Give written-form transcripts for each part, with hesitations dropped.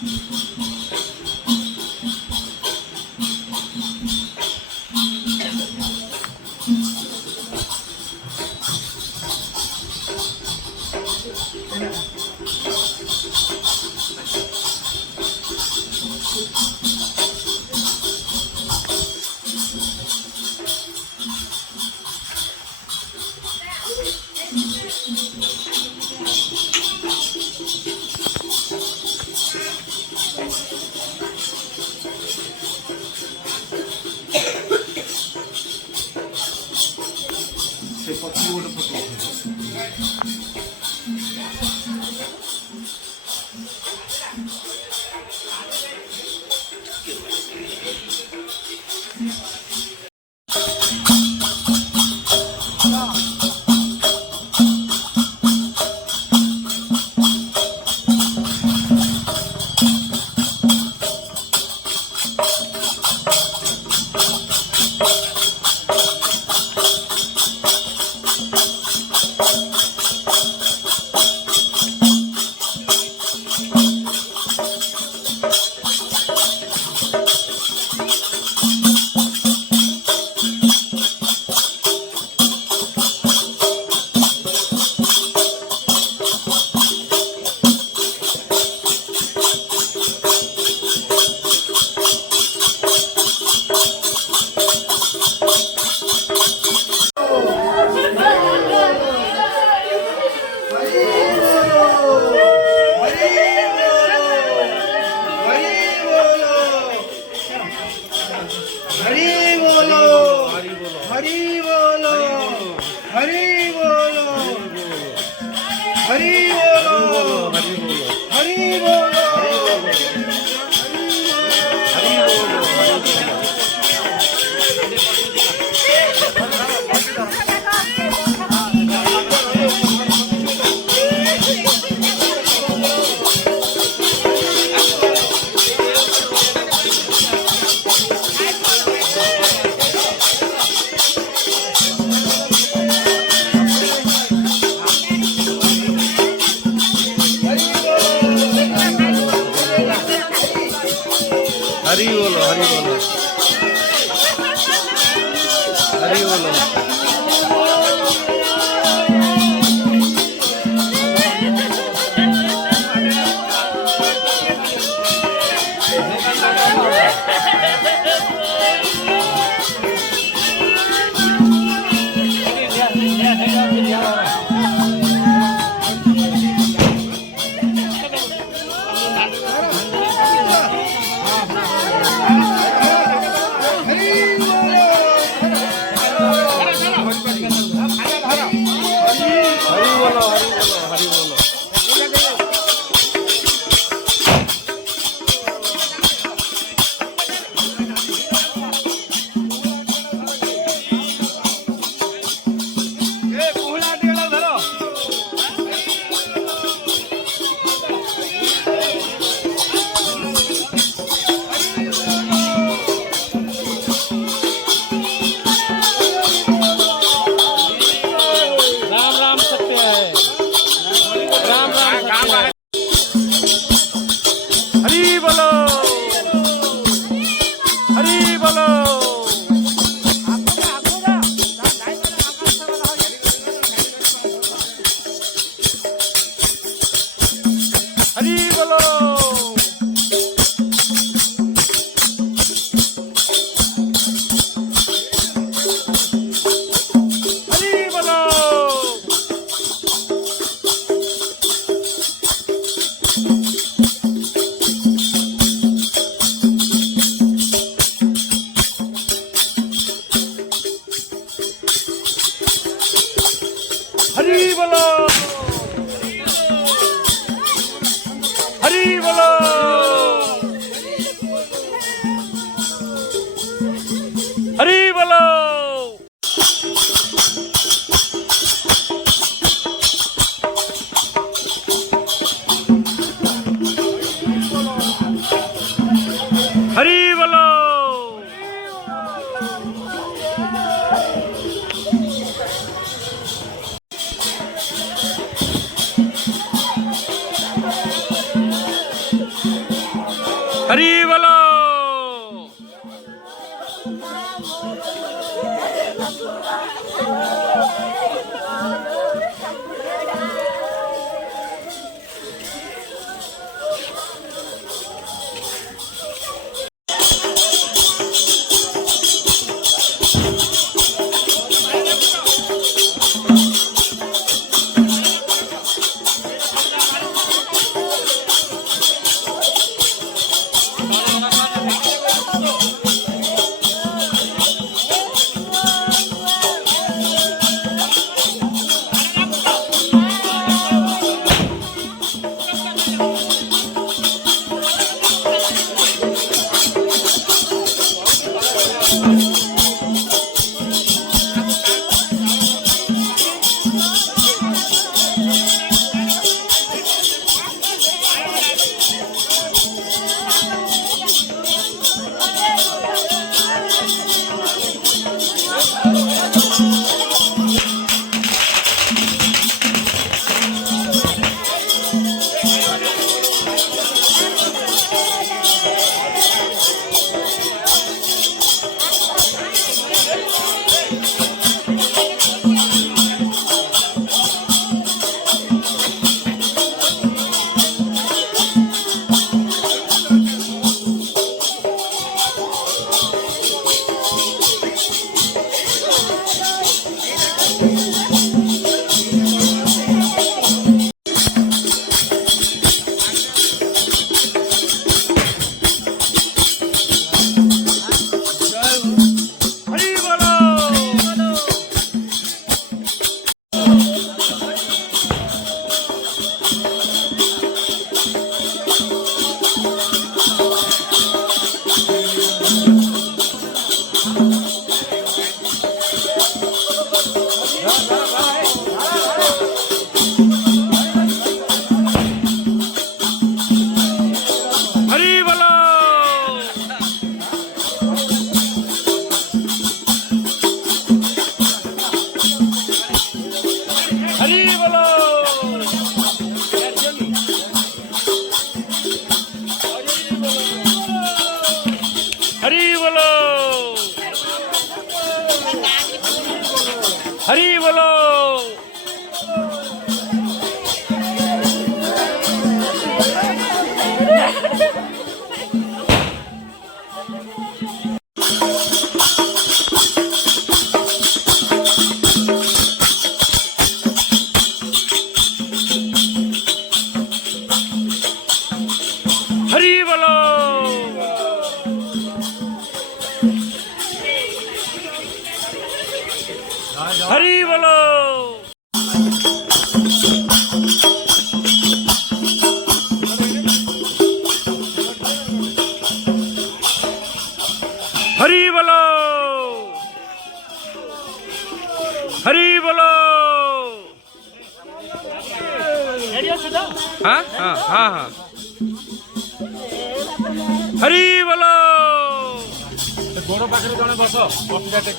हरी बोलो, हरी बोलो, हरी बोलो। हरि बोलो। हरि बोलो। हरि बोलो। हरि बोलो। हरि बोलो। हरि बोलो। हाँ हाँ हाँ हाँ। हरि बोलो। गोड़ पाखे जन बस कपिला टेक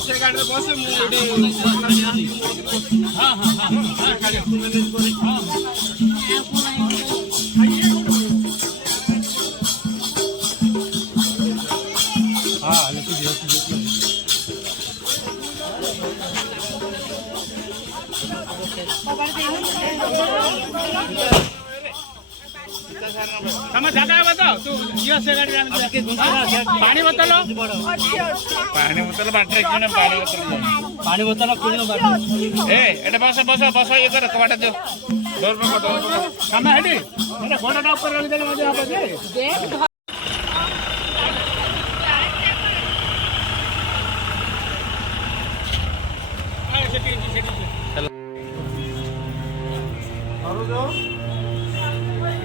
से गाड़ी बस हाँ हाँ हाँ जगह बताओ तू से गाड़ी पानी बोतल पानी बोतल बाटे पानी बोतल ए बस बस बस ये कर कबाटा दो डोर पे सामने हेडी मेरा घोड़ा ऊपर रख देले मजे आप दे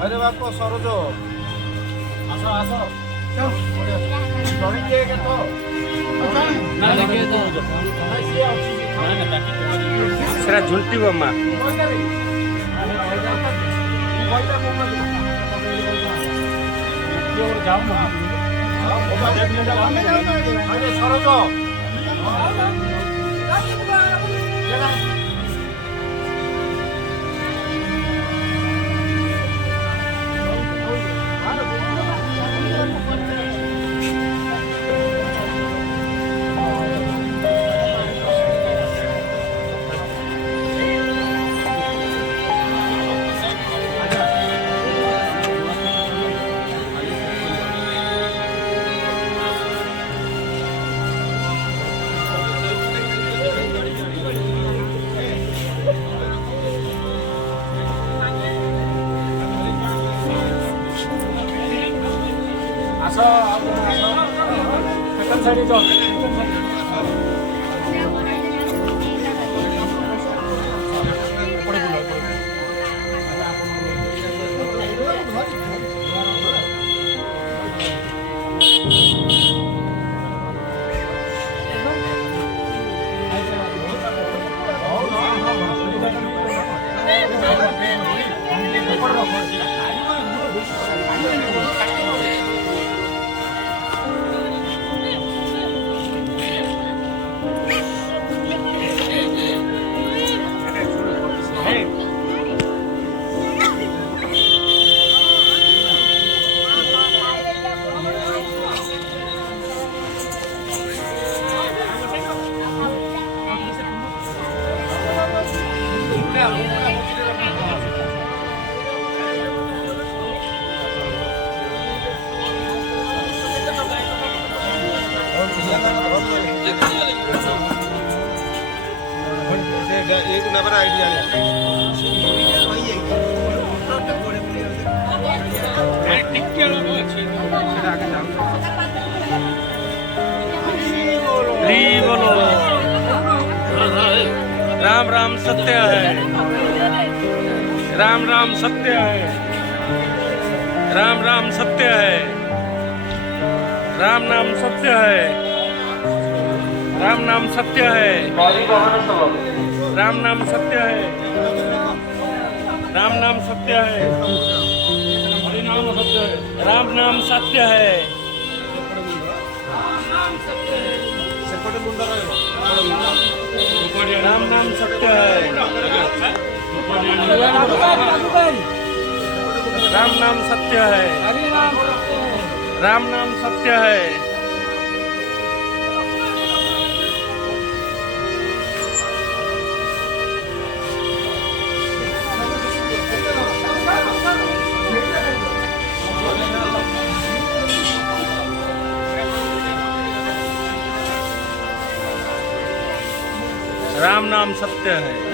अरे बापो सरोज आस आस सेरा झुंटी बम्मा सरोज एक नंबर आइडिया बोलो राम राम सत्य है, राम राम सत्य है, राम राम सत्य है, राम नाम सत्य है, राम नाम सत्य है, राम नाम सत्य है, राम नाम सत्य है, राम नाम सत्य है, राम नाम सत्य है, राम नाम सत्य है, राम नाम सत्य है। राम नाम सत्य है।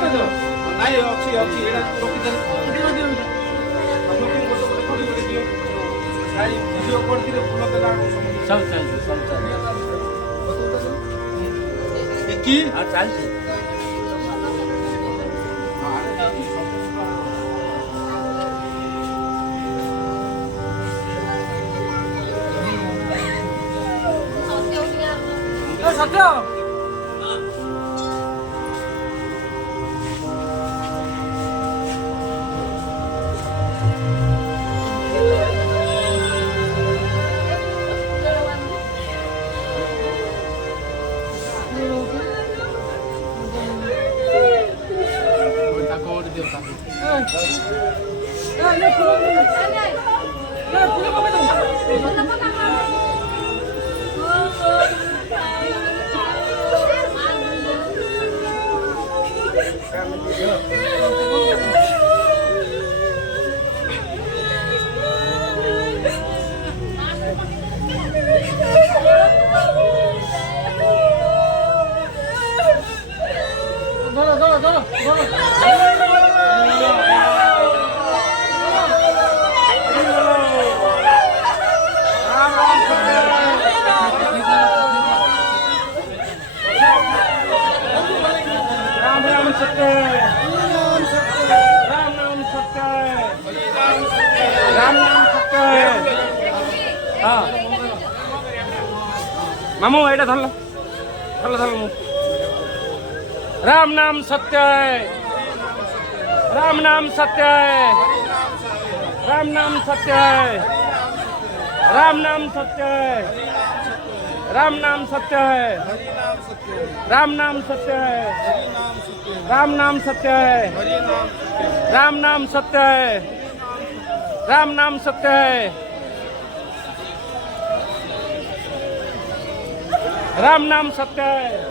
ନାଇଁ ଅଛି ଅଛି ଏଇଟା ରଖିଦେଲେ ଭିଡ଼ିଓ କରିଥିଲେ ଫୁଲ ଦେଲା सब चलती सब चलती କି हाँ चलती सत्य राम नाम सत्य है राम नाम सत्य है राम नाम सत्य है हाँ मामू एटा धरल धरल धरल राम नाम सत्य है राम नाम सत्य है राम नाम सत्य है राम नाम सत्य है राम नाम सत्य है राम नाम सत्य है राम नाम सत्य है राम नाम सत्य है राम नाम सत्य है राम नाम सत्य है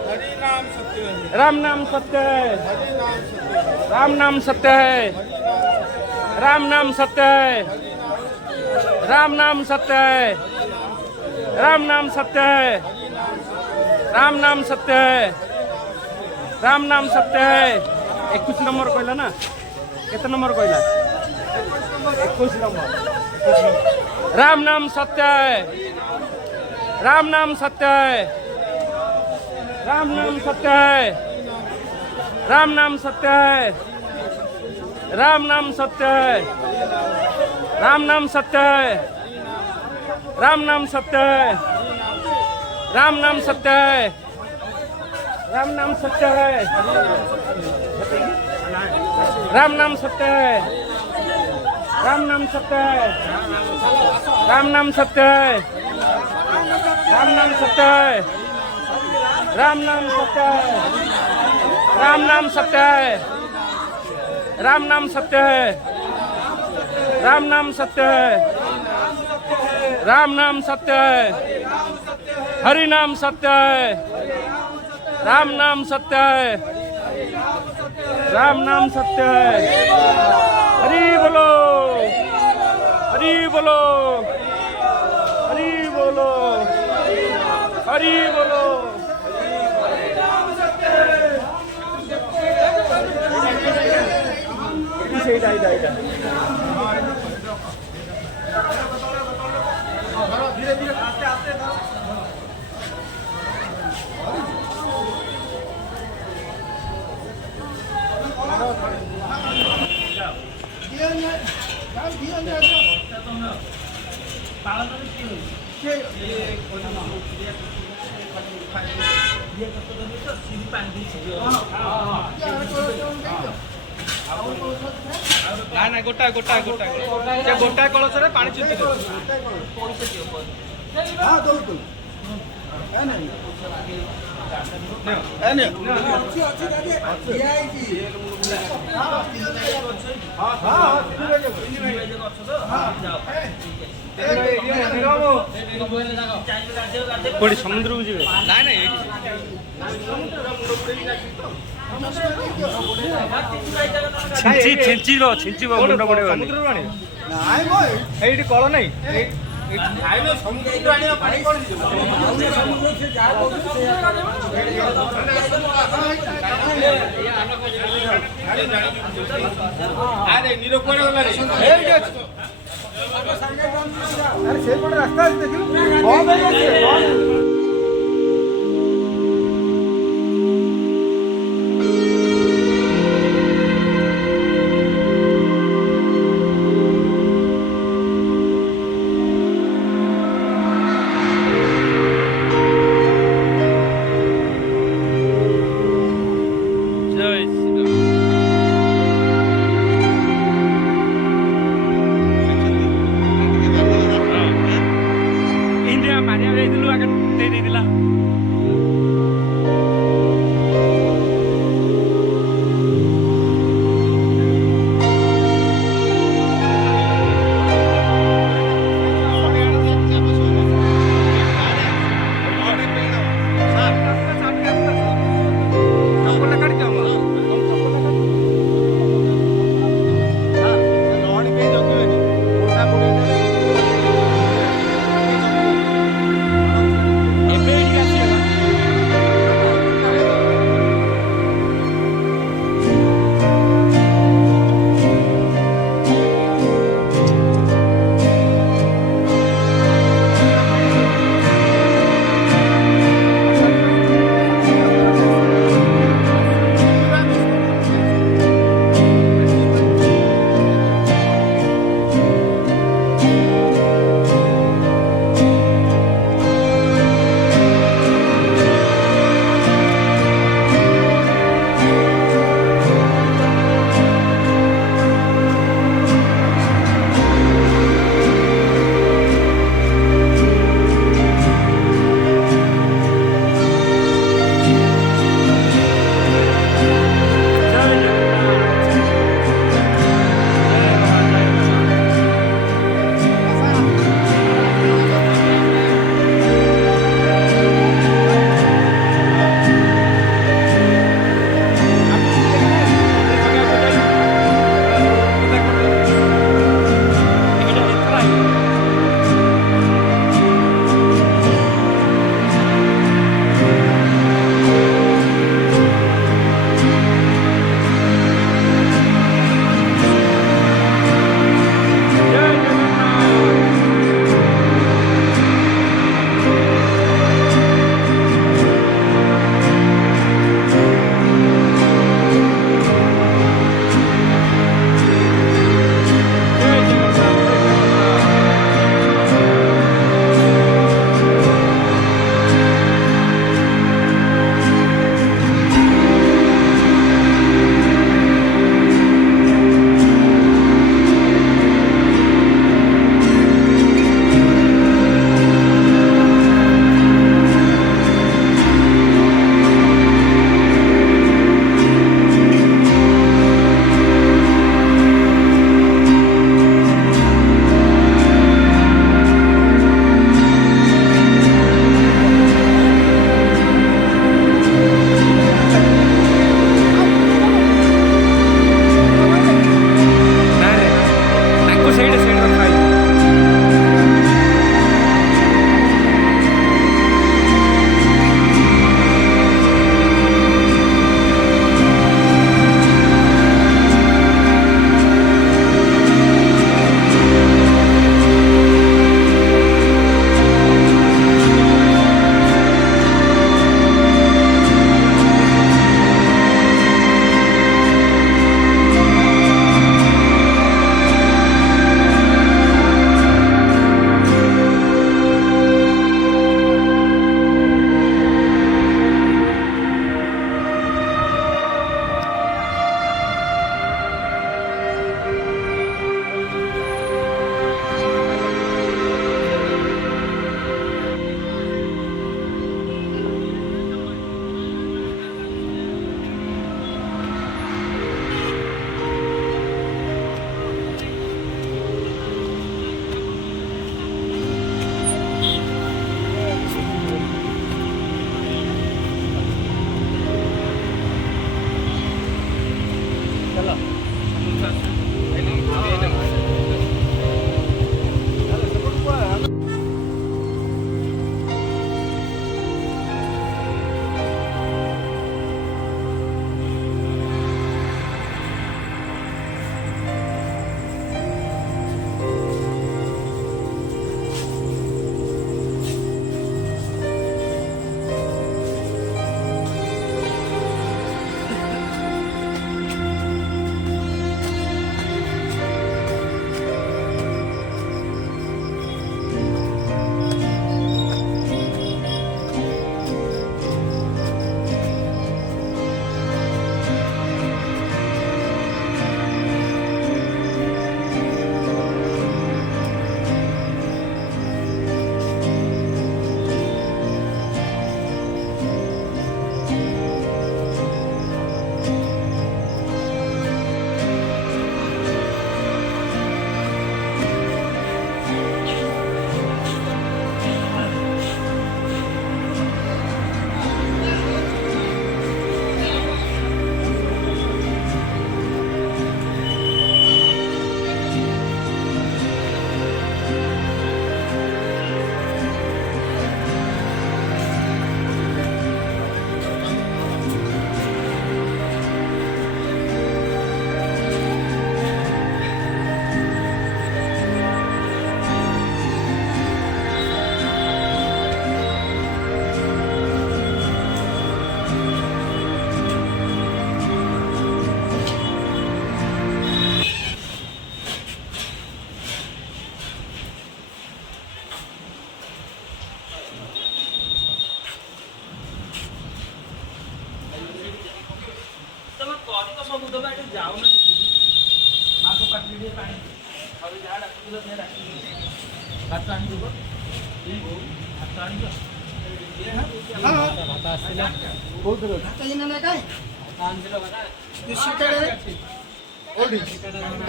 राम नाम सत्य है राम नाम सत्य है राम नाम सत्य है राम नाम सत्य है राम नाम सत्य है राम नाम सत्य है राम नाम सत्य है 21 नंबर कहला ना कितना नंबर कहला 21 नंबर राम नाम सत्य है राम नाम सत्य है राम नाम सत्य है राम नाम सत्य है राम नाम सत्य है राम नाम सत्य है राम नाम सत्य है राम नाम सत्य है राम नाम सत्य है राम नाम सत्य है राम नाम सत्य है राम नाम सत्य है राम नाम सत्य है राम नाम सत्य है राम नाम सत्य है राम नाम सत्य है राम नाम सत्य है राम नाम सत्य है हरि नाम सत्य है राम नाम सत्य है राम नाम सत्य है हरि बोलो हरि बोलो हरि बोलो हरि बोलो धीरे धीरे आस्ते आस्ते ना गोटा गोटा गोटा गोटा कलश पानी चिंती कोड़ी समुद्र को जीवे ना ना छिंची मुंड पड़ेगा ଏଇଠି କଳ ନାହିଁ ସମୁଦ୍ର ଆଣିବା ପାଣି କଣ ଆରେ ନିର କୁଆଡେ ଗଲା ରେ ଏଇଠି ଅଛି। ଆରେ ସେଇପଟେ ରାସ୍ତା ଅଛି ଦେଖିଲୁ ବନ୍ଦ ହେଇଯାଇଛି ବନ୍ଦ। ଜୟ ଶ୍ରୀରାମ। ଇଣ୍ଡିଆ ମାରିବାକୁ ଯାଇଥିଲୁ ଆଗ ଦେଇ ଦେଇଥିଲା।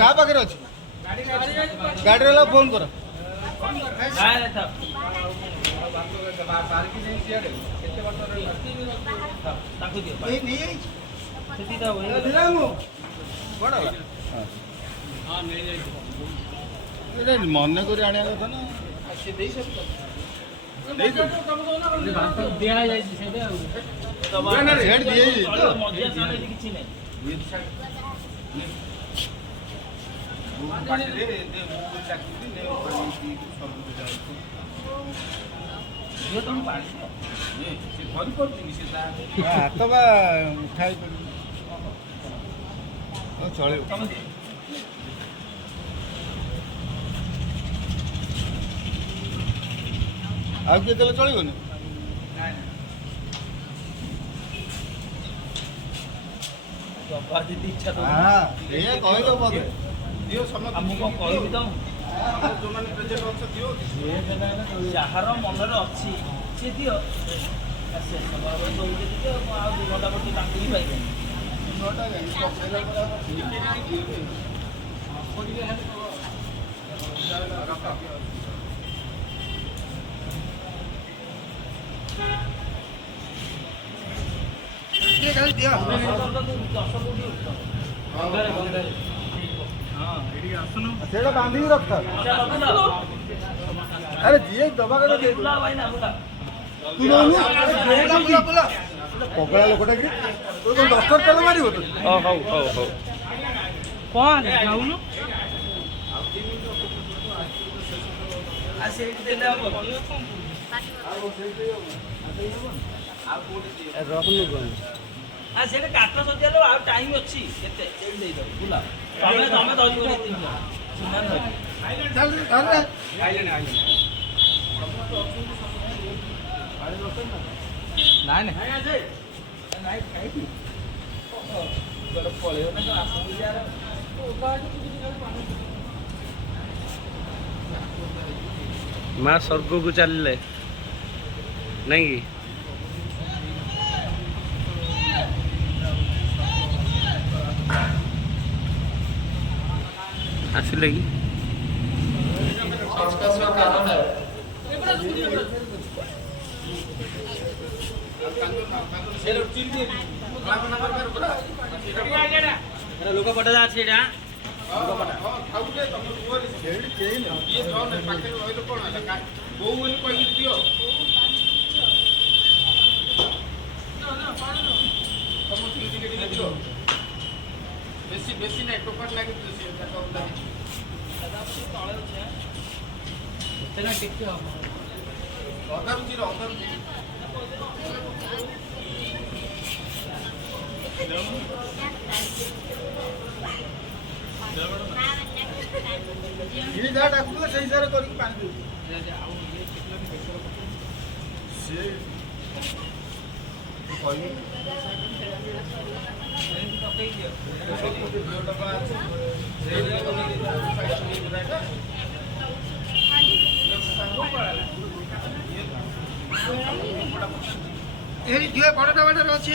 ଗାଁ ପାଖରେ ଅଛି ଗାଡ଼ିରେ ଫୋନ କର ମନେ କରି ଆଣିବା କଥା ନା ହାତ ବା ଉଠାଇ ଚଳିବ ଆଉ କିଏ ଦେଲେ ଚଳିବନି ଏଇଆ କହିଲ ବୋଧେ ଦିଅ ସମସ୍ତେ କହିବି ତ ଯୋଉମାନେ ପ୍ରେଜେଣ୍ଟ ଅଛ ଦିଅ ଯାହାର ମନରେ ଅଛି ସେ ଦିଅ ଶେଷ ଭାବରେ ଦଉଛନ୍ତି ଦିଅ ଆଉ 2 ଘଣ୍ଟା ପରେ ତାଙ୍କୁ ହିଁ ପାଇବେନି ଦିଅ ସେଇଟା ବାନ୍ଧିକି ରଖ ଆରେ ଯିଏ ଦବା କଥା ପକଡ଼ା ଲୋକଟା କି ତୁ କଣ 10 ତେଲ ମାରିବ ତୁ ହଉ ହଉ ହଉ ହଉ କ'ଣ ଯାଉନୁ ରଖୁନୁ କ'ଣ ସେଇଟା କାଠ ସଜାলো ଆଉ ଟାଇମ୍ ଅଛି କେତେ ଏଇଠି ଦେଇଦେବ ବୁଲା ତମେ ଧରି କରି 3 ଜଣ ନାଇଁ ମା ସ୍ୱର୍ଗକୁ ଚାଲିଲେ ନାଇଁ କି ଆସିଲେ କି ଲୋକ ପଟା ଅଛି ଏଇଟା ବେଶୀ ବେଶୀ ନାହିଁ ଟୋକର ଲାଗି ଅଧା ରୁଚିର ଅଧା ରୁଚି ଯାହା ଡାକୁଥିବ ସେଇ ହିସାବରେ କରିକି ପାଣି ଦେଉଛି ସେ କହିବେ ବଡ଼ଟା ବଡ଼ରେ ଅଛି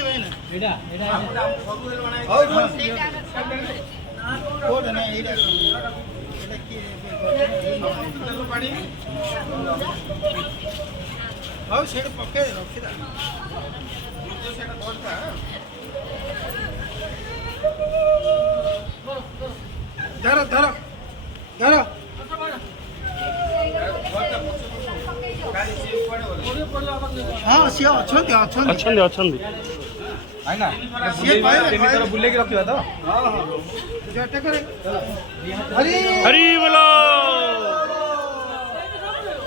ପାଣି ହଉ ସେଇଟା ପକେଇ ରଖିଥା ସେଇଟା ଧରିଥା ଧର ଧର ଧର ହଁ ସିଏ ଅଛନ୍ତି ଅଛନ୍ତି ଅଛନ୍ତି ଅଛନ୍ତି ବୁଲେଇକି ରଖିବା ତ ହରି ବୋଲ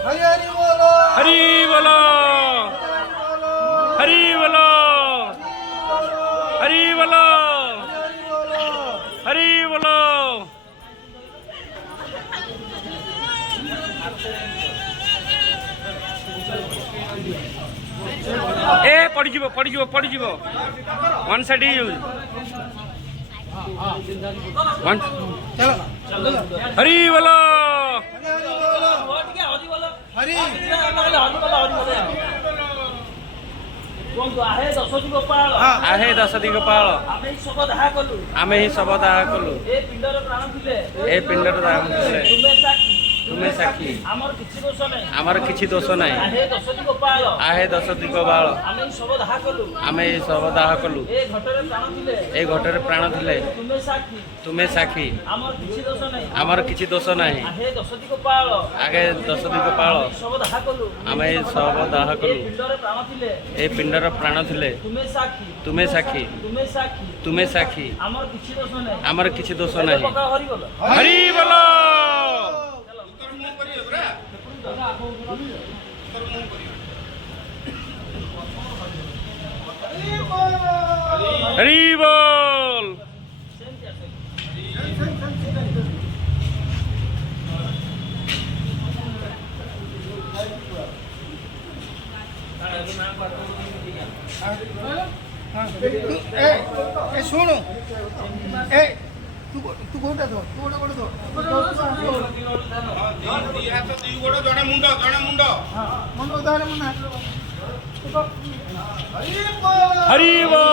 ହରି ହରି ବୋଲ ହରି ବୋଲ ହରି ବୋଲ ହରି ବୋଲ ହରି ବୋଲ ଏ ପଡ଼ିଯିବ ପଡ଼ିଯିବ ପଡ଼ିଯିବ ୱାନ୍ ସାଇଡ୍ ହେଇଯାଉଛି वन हरी बोलो हरि आहे दशटी गोपाल आहे दशदी गोपाल आमे सब दाह कलु आमे ही सब दाह कलु ए पिंडर प्राण थिले ए पिंडर दाह कले तुमे साक्षी तुमे साक्षी आमर किछि दोष नै आमर किछि दोष नाही आहे दशटी गोपाल आहे दशदी गोपाल आमे सब दाह कलु आमे ही सब दाह कलु ए घटरे प्राण थिले ए घटरे प्राण थिले तुमे साक्षी तुमे साक्षी आमर किछि दोष नै आमर किछि दोष नाही आहे दशटी गोपाल आगे दशदी गोपाल सब दाह कलु आमे ही सब दाह ए कलु पिंडर प्राण थिले ए पिंडर प्राण थिले तुमे साक्षी तुमे साक्षी तुमे साक्षी तुमे साक्षी आमर किछि दोष नै आमर किछि दोष नाही पका हरि बोल हरि बोलो हरि बोल ए सुन ए तू गोटा धर तू गोटा धर ଦି ହାତ ଦି ଗୋଡ଼ ଜଣେ ମୁଣ୍ଡ मन उधार मन हरि बोल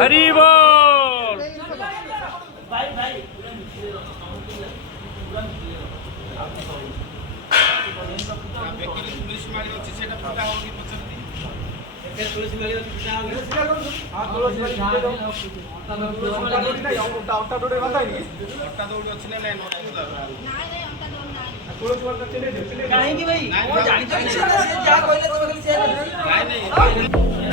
हरि बोल भाई भाई ବେକରି ପୁଲିସ ମାଳି ଅଛି ସେଟା ଫୁଟା ହବ କି ପଚାରନ୍ତି ଅଟା ଦୌଡ଼ି ଅଛି ନା ନାଇଁ ନଥିବ କାହିଁକି ଭାଇ ଜାଣିଛ ଯାହା କହିଲେ ତମେ ଖାଲି ସେ ନାଇଁ ନାଇଁ